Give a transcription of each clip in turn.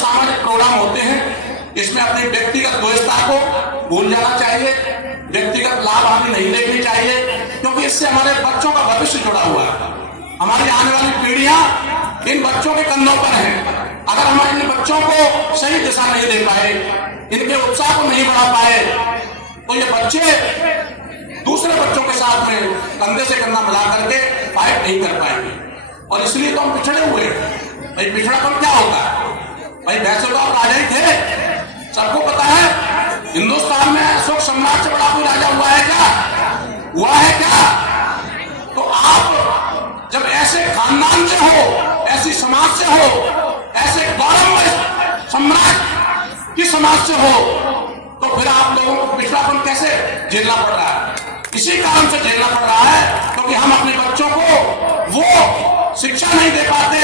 सामाजिक प्रोग्राम होते हैं इसमें अपनी व्यक्तिगत व्यवस्था को भूल जाना चाहिए, व्यक्तिगत लाभ हानि नहीं देखनी चाहिए, क्योंकि इससे हमारे बच्चों का भविष्य जुड़ा हुआ है। हमारी आने वाली पीढ़ियां इन बच्चों के कंधों पर हैं। अगर हम इन बच्चों को सही दिशा नहीं दे पाए, इनके उत्साह को नहीं बढ़ा पाए, तो ये बच्चे दूसरे बच्चों के साथ में कंधे से कंधा मिला करके फाइट नहीं कर पाएंगे। और इसलिए तो हम पिछड़े हुए हैं। भाई पिछड़ापन क्या होता है? भाई वैसे तो आप राजा ही थे, सबको पता है। हिंदुस्तान में अशोक सम्राट से बड़ा कोई राजा हुआ है क्या? हुआ है क्या? तो आप जब ऐसे खानदान से हो, ऐसी समाज से हो, ऐसे गौरवमय सम्राट की समाज से हो, तो फिर आप लोगों को पिछड़ापन कैसे झेलना पड़ रहा है? इसी कारण से झेलना पड़ रहा है क्योंकि हम अपने बच्चों को वो शिक्षा नहीं दे पाते,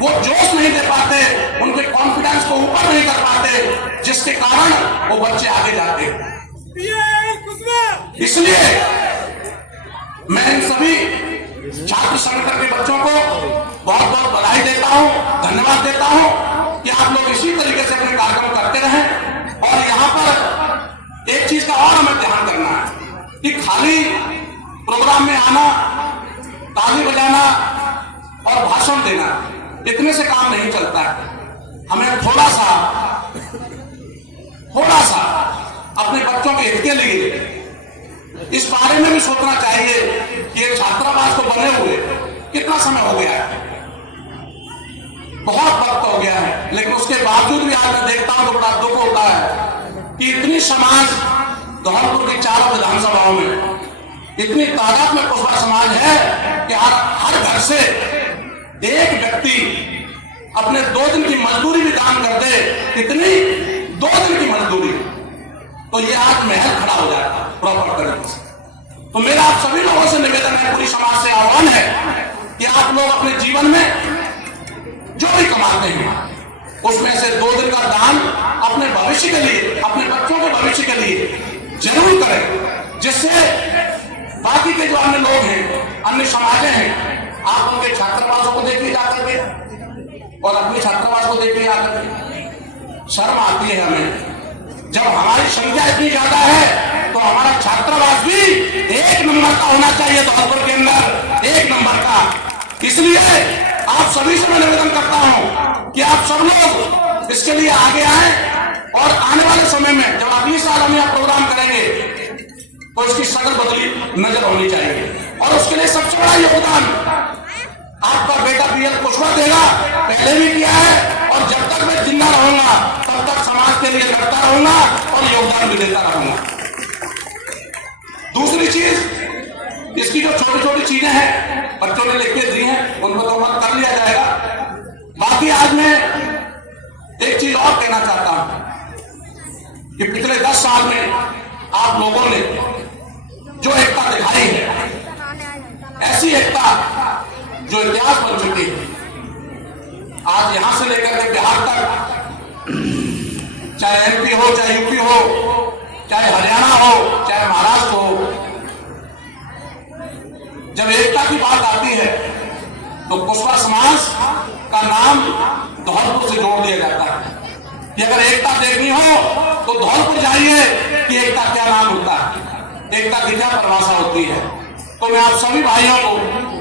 वो जोश नहीं दे पाते, उनके कॉन्फिडेंस को ऊपर नहीं कर पाते, जिसके कारण वो बच्चे आगे जाते हैं। इसलिए मैं इन सभी छात्र संगठन के बच्चों को बहुत बहुत बधाई देता हूं, धन्यवाद देता हूं कि आप लोग इसी तरीके से अपने कार्यक्रम करते रहें। और यहाँ पर एक चीज का और हमें ध्यान करना है कि खाली प्रोग्राम में आना, ताली बजाना और भाषण देना, इतने से काम नहीं चलता है। हमें थोड़ा सा अपने बच्चों के हित के लिए इस बारे में भी सोचना चाहिए कि ये छात्रावास तो बने हुए कितना समय हो गया है, बहुत वक्त हो गया है, लेकिन उसके बावजूद भी आज मैं देखता हूं तो बड़ा दुख होता है कि इतनी समाज धौलपुर की 4 विधानसभाओं में इतनी तादाद में कुशवाहा समाज है कि हर घर से एक व्यक्ति अपने 2 दिन की मजदूरी भी दान कर दे। कितनी? 2 दिन की मजदूरी, तो ये आज महल खड़ा हो जाता प्रॉपर तरीके से। तो मेरा आप सभी लोगों से निवेदन है, पूरी समाज से आह्वान है कि आप लोग अपने जीवन में जो भी कमाते हैं उसमें से 2 दिन का दान अपने भविष्य के लिए, अपने बच्चों के भविष्य के लिए जरूर करें, जिससे बाकी के जो अन्य लोग हैं, अन्य समाजें हैं, आप उनके छात्रावासों को देखिए जाकर के और अपने छात्रावास को देखिए जाकर के। शर्म आती है हमें, जब हमारी संख्या इतनी ज्यादा है तो हमारा छात्रावास भी 1 नंबर का होना चाहिए, धौलपुर के अंदर 1 नंबर का। इसलिए आप सभी से मैं निवेदन करता हूं कि आप सब लोग इसके लिए आगे आए और आने वाले समय में जब अगले साल हम यहां प्रोग्राम करेंगे तो इसकी शकल बदली नजर होनी चाहिए। और उसके लिए सबसे बड़ा योगदान आपका बेटा पीएल कुशवाहा देगा, पहले भी किया है, और जब तक मैं जिंदा रहूंगा तब तक समाज के लिए लड़ता रहूंगा और योगदान भी देता रहूंगा। दूसरी चीज, इसकी जो छोटी छोटी चीजें हैं बच्चों ने लिख के दी हैं, उनको तो मत कर लिया जाएगा। बाकी आज मैं एक चीज और कहना चाहता हूं कि पिछले 10 साल में आप लोगों ने जो एकता दिखाई है, ऐसी एकता जो इतिहास बन चुकी है, आज यहां से लेकर के बिहार तक, चाहे एमपी हो, चाहे यूपी हो, चाहे हरियाणा हो, चाहे महाराष्ट्र हो, जब एकता की बात आती है तो कुशवाहा समाज का नाम धौलपुर से जोड़ दिया जाता है कि अगर एकता देखनी हो तो धौलपुर जाइए कि एकता क्या नाम होता है, एकता की क्या परिभाषा होती है। तो मैं आप सभी भाइयों को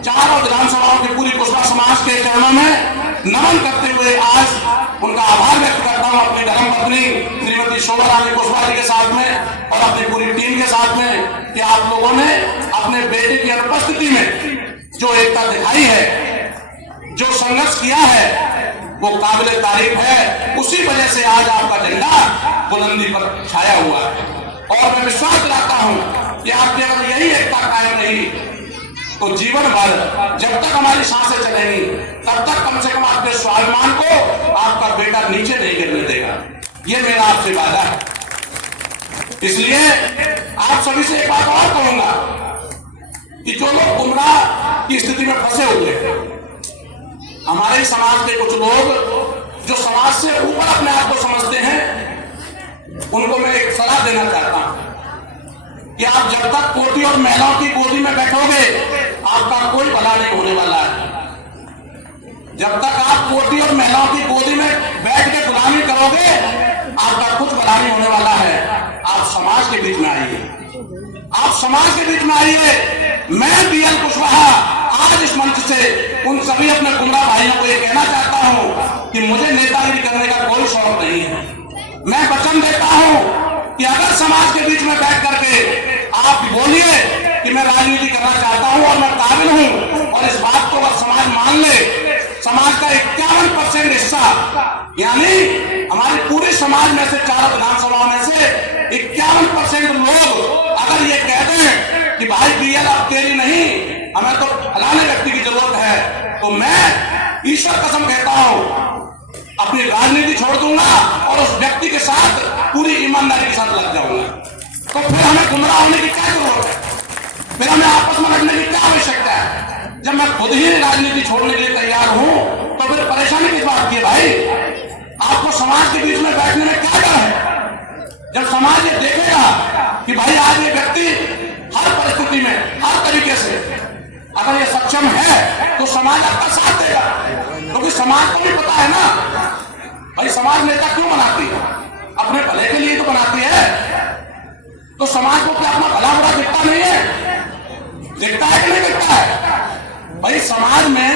4 विधानसभाओं की पूरी कुशवाहा समाज के चरणों में नमन करते हुए आज उनका आभार व्यक्त करता हूं, अपनी धर्मपत्नी श्रीमती शोभा रानी कुशवाहा जी के साथ में और अपनी पूरी टीम के साथ में कि आप लोगों ने अपने बेटे की अनुपस्थिति में जो एकता दिखाई है, जो संघर्ष किया है, वो काबिल तारीफ है। उसी वजह से आज आपका झंडा बुलंदी पर छाया हुआ है। और मैं विश्वास दिलाता हूं कि आपकी अगर यही एकता कायम रही तो जीवन भर जब तक हमारी सांसें चलेंगी तब तक कम से कम आपके स्वाभिमान को आपका बेटा नीचे नहीं गिरने देगा। ये मेरा आपसे वादा है। इसलिए आप सभी से एक बात और कहूंगा कि जो लोग गुमराह की स्थिति में फंसे हुए हैं, हमारे समाज के कुछ लोग जो समाज से ऊपर अपने आप को समझते हैं, उनको मैं एक सलाह देना चाहता हूं कि आप जब तक कोटी और महिलाओं की गोदी में बैठोगे आपका कोई भला नहीं होने वाला है। जब तक आप कोटी और महिलाओं की गोदी में बैठ के गुलामी करोगे, आपका कुछ भला नहीं होने वाला है। आप समाज के बीच में आइए, आप समाज के बीच में आइए। मैं BL कुशवाहा आज इस मंच से उन सभी अपने गुमराह भाइयों को ये कहना चाहता हूं कि मुझे नेतागिरी करने का कोई शौक नहीं है। मैं वचन देता हूं कि अगर समाज के बीच में बैठ करके आप बोलिए कि मैं राजनीति करना चाहता हूं और मैं काबिल हूं, और इस बात को अगर समाज मान ले, समाज का 51% हिस्सा यानी हमारी पूरे समाज में से, चारों विधानसभाओं में से 51% लोग अगर ये कह दें कि भाई BL अब तेरी नहीं, हमें तो फलाने व्यक्ति की जरूरत है, तो मैं ईश्वर कसम कहता हूं अपनी राजनीति छोड़ दूंगा और उस व्यक्ति के साथ पूरी ईमानदारी के साथ लग जाऊंगा। तो फिर हमें गुमराह होने की क्या जरूरत है? फिर हमें आपस में लड़ने की क्या आवश्यकता है? जब मैं खुद ही राजनीति छोड़ने के लिए तैयार हूं, तो फिर परेशानी किस बात की है भाई? आपको समाज के बीच में बैठने में क्या डर है? जब समाज ये देखेगा कि भाई आज ये व्यक्ति हर परिस्थिति में, हर तरीके से अगर ये सक्षम है, तो समाज आपका साथ देगा। क्योंकि समाज को भी पता है ना भाई, समाज नेता क्यों बनाती है? अपने भले के लिए तो बनाती है। तो समाज को क्या अपना भला बुरा दिखता नहीं है? दिखता है कि नहीं दिखता है? भाई समाज में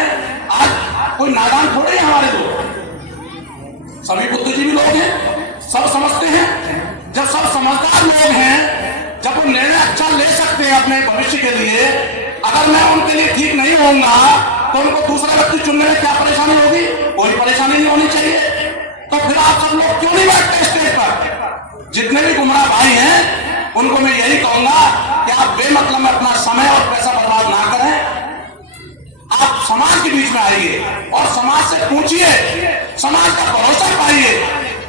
आज कोई नादान थोड़े हैं हमारे लोग, सभी बुद्धिजीवी लोग हैं, सब समझते हैं। जब सब समझदार लोग हैं, जब वो निर्णय अच्छा ले सकते हैं अपने भविष्य के लिए, अगर मैं उनके लिए ठीक नहीं होऊंगा तो उनको दूसरा व्यक्ति चुनने में क्या परेशानी होगी? कोई परेशानी नहीं होनी चाहिए। तो फिर आप सब लोग क्यों नहीं बैठते स्टेज पर? जितने भी गुमराह भाई हैं उनको मैं यही कहूंगा कि आप बेमतलब में अपना समय और पैसा बर्बाद ना करें। आप समाज के बीच में आइए और समाज से पूछिए, समाज का भरोसा पाइए,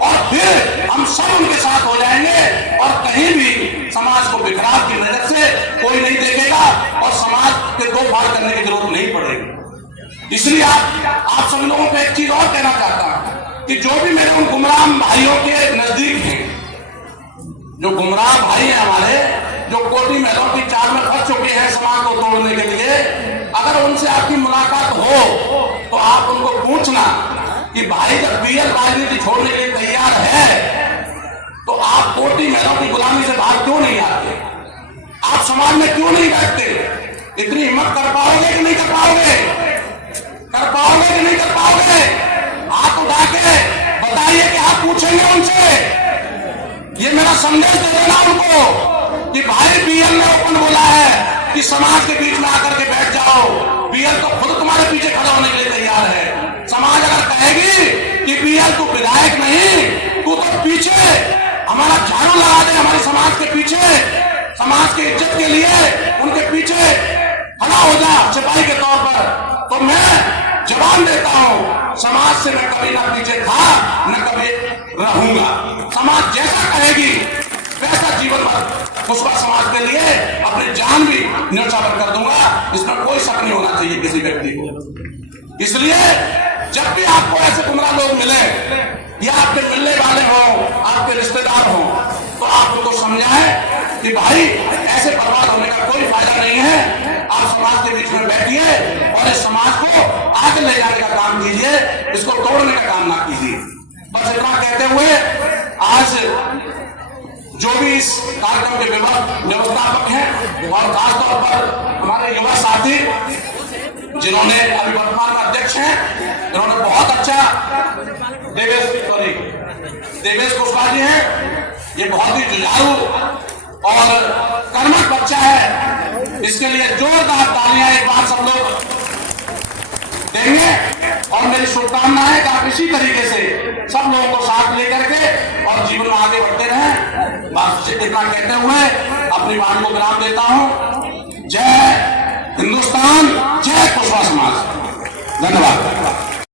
और फिर हम सब उनके साथ हो जाएंगे और कहीं भी समाज को बिखराव की नजर से कोई नहीं देखेगा और समाज के दो फाड़ करने की जरूरत नहीं पड़ेगी। इसलिए आप सभी लोगों को एक चीज और कहना चाहता हूं कि जो भी मेरे उन गुमराह भाइयों के नजदीक हैं, जो गुमराह भाई हैं हमारे, जो कोटी महिलाओं की चाल में फंस चुके हैं समाज को तोड़ने के लिए, अगर उनसे आपकी मुलाकात हो तो आप उनको पूछना कि भाई जब BL राजनीति छोड़ने के लिए तैयार है, तो आप कोटी महिलाओं की गुलामी से बाहर क्यों नहीं आते? आप समाज में क्यों नहीं बैठते? इतनी हिम्मत कर पाओगे कि नहीं कर पाओगे? कर पाओगे कि नहीं कर पाओगे? हाथ उठा के बताइए कि आप पूछेंगे उनसे। ये मेरा संदेश दे देना उनको कि भाई BL ने ओपन बोला है कि समाज के बीच में आकर के बैठ जाओ। BL तो खुद तुम्हारे पीछे खड़ा होने के लिए तैयार है। समाज अगर कहेगी कि BL तू विधायक नहीं, तू तो पीछे हमारा झाड़ू लगा दे, हमारे समाज के पीछे, समाज की इज्जत के लिए उनके पीछे खड़ा हो जा सिपाही के तौर पर, तो मैं जवाब देता हूं, समाज से मैं कभी ना पीछे था न कभी रहूंगा। समाज जैसा कहेगी वैसा जीवन भर कुशवाहा समाज के लिए अपनी जान भी न्यौछावर कर दूंगा। इसमें कोई शक नहीं होना चाहिए किसी व्यक्ति को। इसलिए जब भी आपको ऐसे गुमराह लोग मिले या आपके मिलने वाले हो, आपके रिश्तेदार हो, तो आप उनको समझाएं कि भाई ऐसे बर्बाद होने का कोई फायदा नहीं है। आप समाज के बीच में बैठिए और इस समाज को आगे ले जाने का काम कीजिए, इसको तोड़ने का काम ना कीजिए। बस इतना कहते हुए आज जो भी इस कार्यक्रम के व्यवस्थापक हैं और खासतौर पर हमारे युवा साथी जिन्होंने अभी वर्तमान में अध्यक्ष हैं, इन्होंने बहुत अच्छा देवेश कुशवाहा जी हैं। ये बहुत ही जुझारू और कर्मठ बच्चा है। इसके लिए जोरदार तालियां एक बार सब लोग देंगे और मेरी शुभकामनाएं कि आप इसी तरीके से सब लोगों को साथ लेकर के और जीवन में आगे बढ़ते रहें। बस इतना कहते हुए अपनी वाणी को विराम देता हूं। जय हिंदुस्तान, जय कुशवाहा समाज। धन्यवाद।